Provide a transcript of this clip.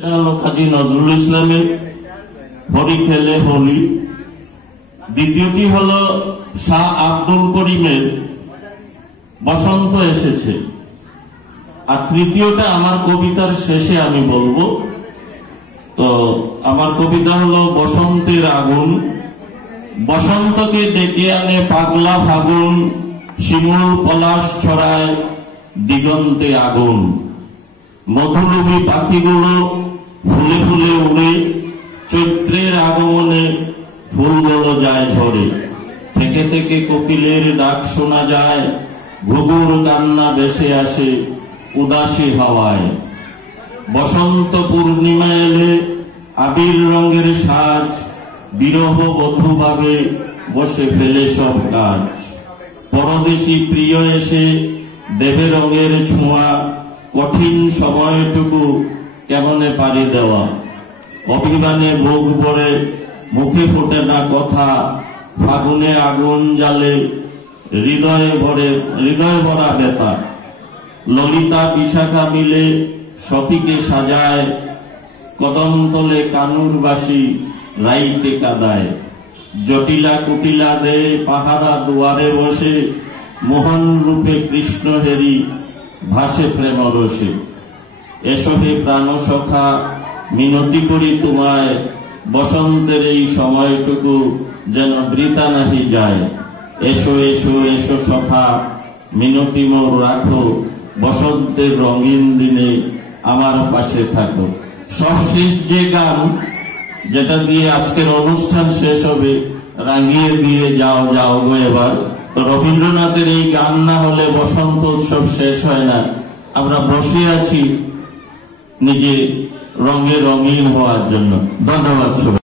কাজী নজরুল ইসলামের হরি খেলে হোলি, দ্বিতীয়টি হল শাহ আব্দুল করিমের বসন্ত এসেছে, আর তৃতীয়টা আমার কবিতার শেষে আমি বলবো। তো আমার কবিতা হলো বসন্তের আগুন। বসন্তকে ডেকে আনে পাগলা ফাগুন, শিমুল পলাশ ছড়ায় দিগন্তে আগুন। মধুলোভী পাখিগুলো ফুলে ফুলে উড়ে, চৈত্রের আগমনে ফুলগুলো যায় ঝরে। থেকে থেকে কোকিলের ডাক শোনা যায়, ঘুঘুর কান্না ভেসে আসে উদাসী হাওয়ায়। বসন্ত পূর্ণিমা এলে আবির রঙের সাজ, বিরহ বধূ ভাবে বসে ফেলে সব কাজ। পরদেশী প্রিয় এসে দেবে রঙের ছোঁয়া, কঠিন সময়টুকু কেমনে পারি দেওয়া। অভিমানে বুক ভরে মুখে ফোটে না কথা, ফাগুনে আগুন জ্বালে হৃদয় ভরা ব্যথা। ললিতা বিশাখা মিলে সখীকে সাজায়, কদম তলে কানুর বাসি রাইতে কাদায়। জটিলা কুটিলা দে পাহারা দুয়ারে বসে, মোহন রূপে কৃষ্ণ হেরি ভাসে প্রেম রসে। এসো হে প্রাণ সখা, মিনতি করি তোমায়, বসন্তের এই সময়টুকু যেন বৃথা নাহি যায়। এসো এসো এসো সখা, মিনতি মোর রাখো, বসন্তের রঙিন দিনে আমার পাশে থাকো। সবশেষ যে গান, যেটা দিয়ে আজকের অনুষ্ঠান শেষ হবে, রাঙিয়ে দিয়ে যাও যাও গো এবার। তো রবীন্দ্রনাথের এই গান না হলে বসন্ত উৎসব শেষ হয় না। আমরা বসে আছি নিজে রঙে রঙিন হওয়ার জন্য। ধন্যবাদ।